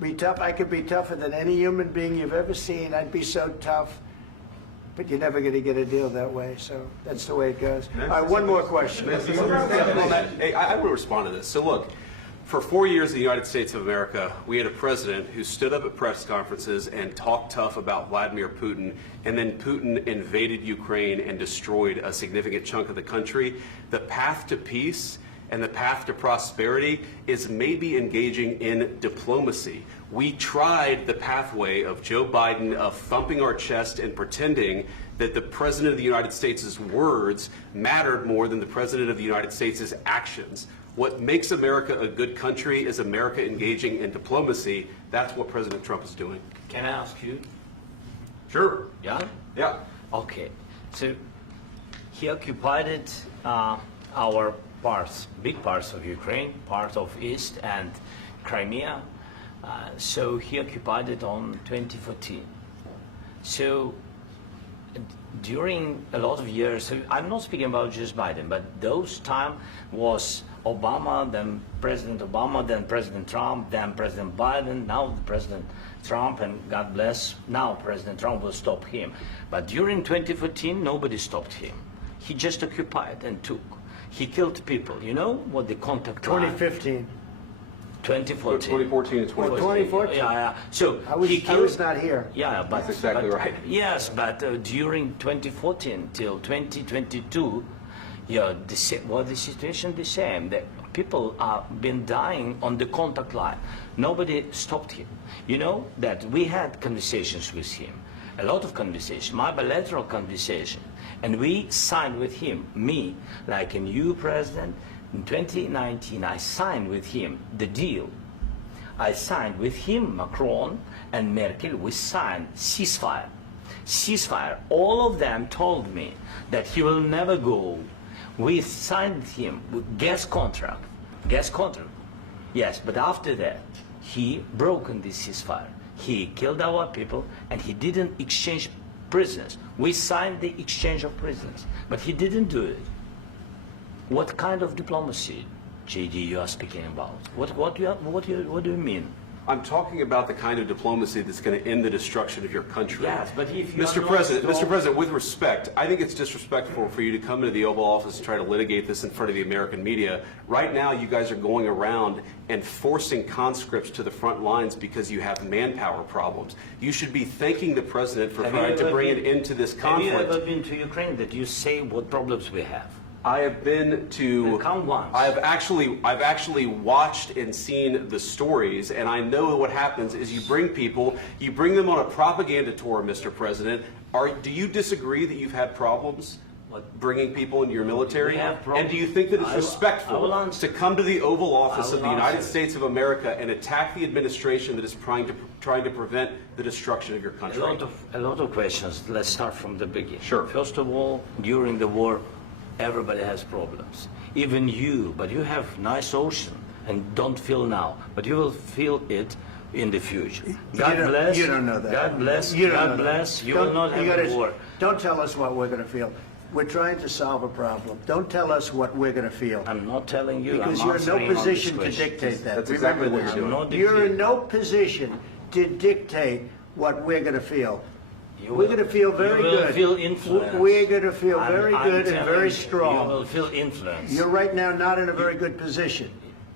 Be tough. I could be tougher than any human being you've ever seen. I'd be so tough. But you're never going to get a deal that way. So that's the way it goes. All right, one more question. Hey, I will respond to this. So look, for 4 years in the United States of America, we had a president who stood up at press conferences and talked tough about Vladimir Putin, and then Putin invaded Ukraine and destroyed a significant chunk of the country. The path to peace and the path to prosperity is maybe engaging in diplomacy. We tried the pathway of Joe Biden of thumping our chest and pretending that the President of the United States' words mattered more than the President of the United States' actions. What makes America a good country is America engaging in diplomacy. That's what President Trump is doing. Can I ask you? Sure. Yeah? Yeah. Okay. So he occupied our parts, big parts of Ukraine, part of East and Crimea. So he occupied it on 2014. So during a lot of years, so I'm not speaking about just Biden, but those time was Obama, then President Obama, then President Trump, then President Biden, now President Trump, and God bless, now President Trump will stop him. But during 2014, nobody stopped him. He just occupied and took. He killed people. You know what the contact line? 2015. 2014. 2014 and 2014. 2014. Yeah. So I was not here. Yeah, but That's exactly right. Yes, but during 2014 till 2022, yeah, the situation the same. The people have been dying on the contact line. Nobody stopped him. You know that we had conversations with him, a lot of conversations, my bilateral conversation, and we signed with him, me, like a new president. In 2019, I signed with him the deal. I signed with him, Macron and Merkel, we signed ceasefire. Ceasefire. All of them told me that he will never go. We signed with him with gas contract. Gas contract. Yes, but after that, he broken this ceasefire. He killed our people and he didn't exchange prisoners. We signed the exchange of prisoners, but he didn't do it. What kind of diplomacy, JD, you are speaking about? What do you mean? I'm talking about the kind of diplomacy that's going to end the destruction of your country. Yes, but if you Mr. President, with respect, I think it's disrespectful for you to come into the Oval Office and try to litigate this in front of the American media. Right now, you guys are going around and forcing conscripts to the front lines because you have manpower problems. You should be thanking the President for trying to bring an end to this conflict. Have you ever been to Ukraine that you say what problems we have? I have been to. Count once. I've actually watched and seen the stories, and I know what happens is you bring them on a propaganda tour, Mr. President. Do you disagree that you've had problems bringing people into your military? And do you think that it's respectful to come to the Oval Office of the United States of America and attack the administration that is trying to prevent the destruction of your country? A lot of questions. Let's start from the beginning. Sure. First of all, during the war, everybody has problems, even you, but you have nice ocean and don't feel now, but you will feel it in the future. God bless. You don't know that. God bless. You God bless. You will not have a war. Don't tell us what we're going to feel. We're trying to solve a problem. Don't tell us what we're going to feel. I'm not telling you. Because you're in no position to dictate that. That's exactly what you're Remember doing. this. You're in no position to dictate what we're going to feel. We're going to feel very good. You will feel influence. We're going to feel very good and very strong. You will feel influence. You're right now not in a very good position.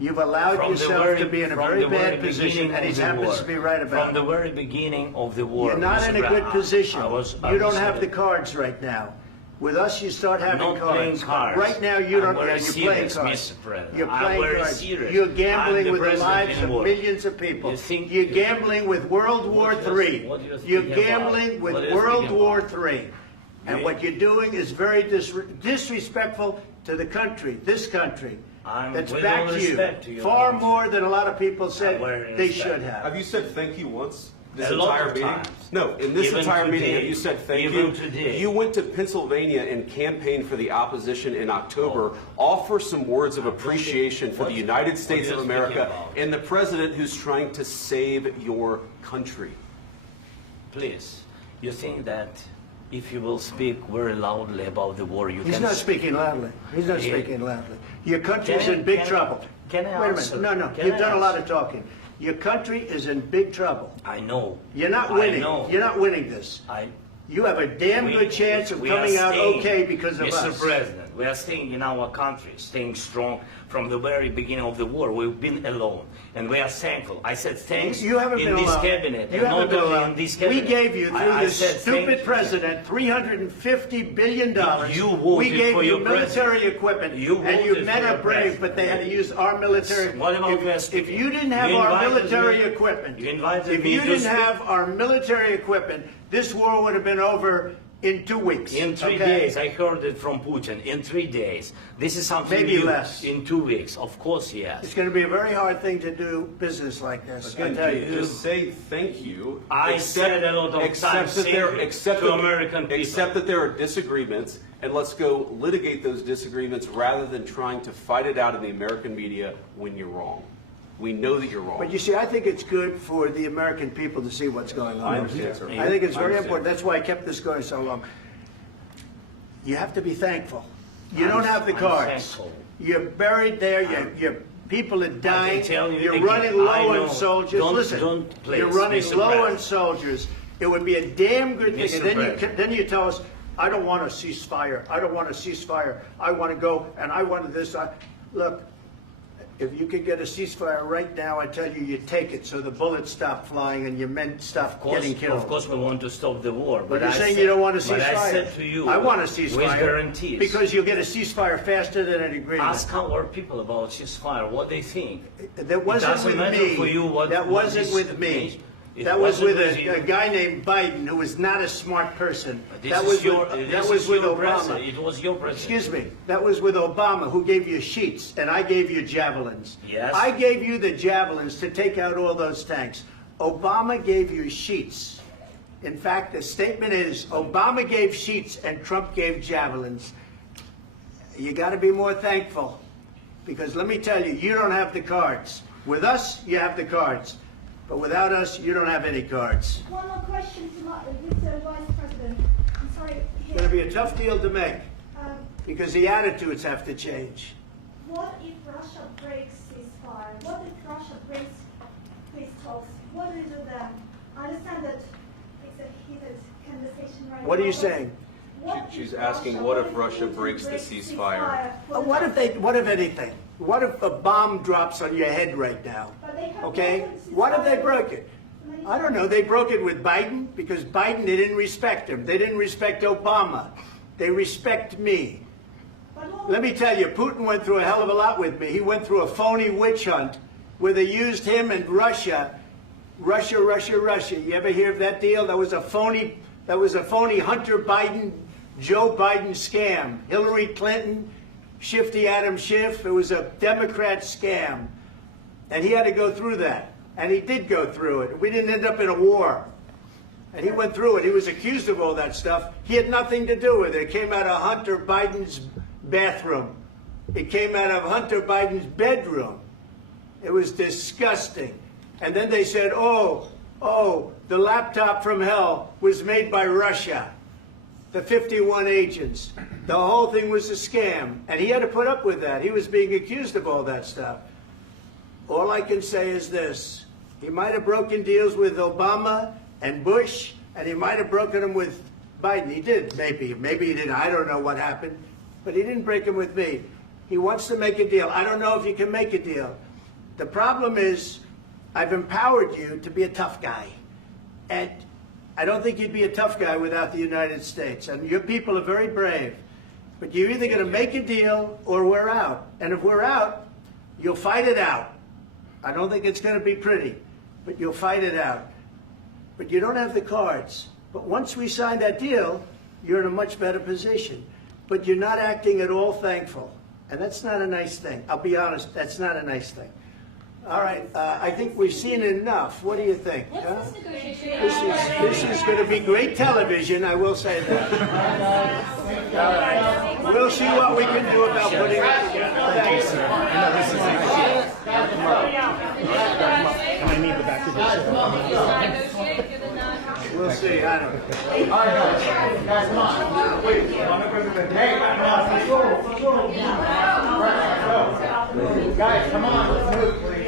You've allowed yourself to be in a very bad position, and he happens to be right about it. From the very beginning of the war. You're not in a good position. You don't have the the cards right now. With us, you start having not cards. playing cards. Right now, you don't. I'm very You're playing serious, cards. Mr. President. You're I'm playing very cards. serious. You're I'm gambling the with the president lives in of war. millions of people. You think- You're gambling with World War III. what you're You're thinking gambling about? with What are you World thinking War about? III. And what you're doing is very disrespectful to the country, this country. I'm That's with back all to you. respect to your Far country. more than a lot of people said very they respect. should have. Have you said thank you once? This A lot entire of meeting? times. No, in this Even entire meeting, today. have you said thank Even you? today. You went to Pennsylvania and campaigned for the opposition in October. Offer some words of appreciation for the United States are of you America speaking about? and the president who's trying to save your country. Please, you think that if you will speak very loudly about the war, you He's can... not speaking loudly. He's not Yeah. speaking loudly. Your country's Can I- in big can I- trouble. can I Wait a answer? minute. No, Can you've I done a lot of answer? talking. Your country is in big trouble. I know. You're not I winning. know. You're not winning this. You have a damn good chance of coming out okay because of us. Mr. President, we are staying in our country, staying strong from the very beginning of the war. We've been alone, and we are thankful. I said thanks you haven't in been this alone. cabinet, You and haven't not been only alone. in this cabinet. We gave you, through I this said stupid president, $350 billion. You voted we gave for you your military president. equipment, You and you voted men for are your brave, president. but they had to use our military. What about West? If you didn't have You our invited military me- equipment, you invited if me you to didn't speak. have our military equipment, this war would have been over in 2 weeks. In 3 okay? days, I heard it from Putin. In 3 days, this is something Maybe new. less. In 2 weeks, of course, yes. It's going to be a very hard thing to do business like this. I Again, tell you. just say thank you. I said a lot of times that thank there, you except to that- American people. Except that there are disagreements, and let's go litigate those disagreements rather than trying to fight it out in the American media when you're wrong. We know that you're wrong. But you see, I think it's good for the American people to see what's going on. I understand, sir. I think it's I very understand. important. That's why I kept this going so long. You have to be thankful. You I'm- don't have the I'm cards. thankful. You're buried there. Your people are dying. tell you You're again, running I low know. on soldiers. Don't- Listen, don't please, you're running Mr. low on President. soldiers. It would be a damn good thing. Mr. And then President. then you tell us, I don't want a ceasefire. I don't want a ceasefire. I want to go and I want this. Look, if you could get a ceasefire right now, I tell you, you take it so the bullets stop flying and your men stop getting killed. Of course, we want to stop the war. But you're I saying said- you don't want a But ceasefire. I said to you, I want a ceasefire. with guarantees. Because you'll get a ceasefire faster than an agreement. Ask our people about ceasefire, what they think. That wasn't doesn't with matter me. for you what- That what wasn't this with me. means. It That was wasn't with with you. a guy named Biden, who was not a smart person. This That is was your, with, this that was is with your Obama. president. It was your president. Excuse me. That was with Obama, who gave you sheets, and I gave you javelins. Yes. I gave you the javelins to take out all those tanks. Obama gave you sheets. In fact, the statement is Obama gave sheets and Trump gave javelins. You got to be more thankful, because let me tell you, you don't have the cards. With us, you have the cards. But without us, you don't have any cards. One more question to Mr. Vice President. I'm sorry. It's going to be a tough deal to make, Um, because the attitudes have to change. what if Russia breaks ceasefire? What if Russia breaks peace talks? What do you do then? I understand that it's a heated conversation right now. What are you but saying? what She's if asking, what if Putin Russia breaks the ceasefire? What if anything? What if a bomb drops on your head right now? But they have Okay? broken ceasefire. What if they broke it? I don't know. They broke it with Biden because Biden, they didn't respect him. They didn't respect Obama. They respect me. But what- Let me tell you, Putin went through a hell of a lot with me. He went through a phony witch hunt where they used him and Russia. Russia. You ever hear of that deal? That was a phony Hunter Biden, Joe Biden scam. Hillary Clinton, Shifty Adam Schiff. It was a Democrat scam. And he had to go through that. And he did go through it. We didn't end up in a war. And he went through it. He was accused of all that stuff. He had nothing to do with it. It came out of Hunter Biden's bathroom. It came out of Hunter Biden's bedroom. It was disgusting. And then they said, oh, the laptop from hell was made by Russia. The 51 agents. The whole thing was a scam. And he had to put up with that. He was being accused of all that stuff. All I can say is this. He might have broken deals with Obama and Bush, and he might have broken them with Biden. He did, maybe. Maybe he didn't. I don't know what happened. But he didn't break them with me. He wants to make a deal. I don't know if you can make a deal. The problem is, I've empowered you to be a tough guy. And I don't think you'd be a tough guy without the United States. And your people are very brave. But you're either going to make a deal or we're out. And if we're out, you'll fight it out. I don't think it's going to be pretty, but you'll fight it out. But you don't have the cards. But once we sign that deal, you're in a much better position. But you're not acting at all thankful. And that's not a nice thing. I'll be honest, that's not a nice thing. All right, I think we've seen enough. What do you think? Huh? This is going to be great television, I will say that. All right. We'll see what we can do about putting it together. Thanks. Can I need the back of the show? We'll see. I don't know. All right, guys, come on. Wait, hey, let's go. Guys, come on, let's move, please.